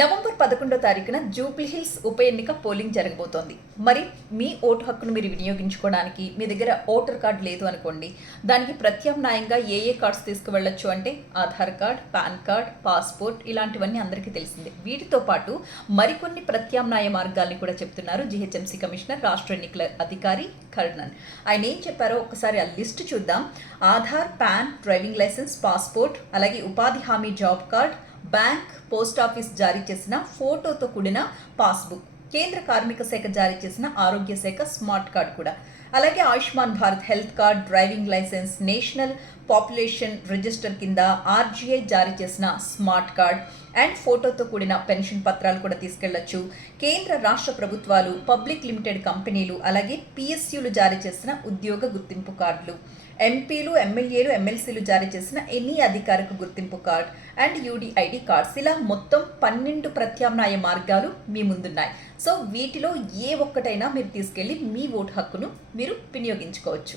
November పదకొండో తారీఖున Jubilee hills ఉప ఎన్నిక పోలింగ్ జరగబోతోంది. మరి మీ ఓటు హక్కును మీరు వినియోగించుకోవడానికి మీ దగ్గర ఓటర్ కార్డ్ లేదు అనుకోండి దానికి ప్రత్యామ్నాయంగా ఏ ఏ కార్డ్స్ తీసుకువెళ్ళొచ్చు అంటే Aadhaar card PAN card passport ఇలాంటివన్నీ అందరికీ తెలిసిందే. వీటితో పాటు మరికొన్ని ప్రత్యామ్నాయ మార్గాల్ని కూడా చెప్తున్నారు జిహెచ్ఎంసీ కమిషనర్ రాష్ట్ర ఎన్నికల అధికారి కర్ణన్. ఆయన ఏం చెప్పారో ఒకసారి ఆ లిస్ట్ చూద్దాం. Aadhaar PAN driving licence passport అలాగే ఉపాధి హామీ job card bank post office జారీ చేసిన ఫోటోతో కూడిన పాస్బుక్. కేంద్ర కార్మిక శాఖ జారీ చేసిన ఆరోగ్య శాఖ స్మార్ట్ కార్డ్ కూడా. అలాగే Ayushman Bharat health card driving licence national population register కింద ఆర్జీఐ జారీ చేసిన స్మార్ట్ కార్డ్ అండ్ ఫోటోతో కూడిన పెన్షన్ పత్రాలు కూడా తీసుకెళ్ళొచ్చు. కేంద్ర రాష్ట్ర ప్రభుత్వాలు పబ్లిక్ లిమిటెడ్ కంపెనీలు అలాగే పిఎస్యులు జారీ చేసిన ఉద్యోగ గుర్తింపు కార్డులు ఎంపీలు ఎమ్మెల్యేలు ఎమ్మెల్సీలు జారీ చేసిన ఎనీ అధికారిక గుర్తింపు కార్డ్ అండ్ యూడిఐడి కార్డ్స్. ఇలా మొత్తం పన్నెండు ప్రత్యామ్నాయ మార్గాలు మీ ముందున్నాయి. సో వీటిలో ఏ ఒక్కటైనా మీరు తీసుకెళ్ళి మీ ఓటు హక్కును మీరు వినియోగించుకోవచ్చు.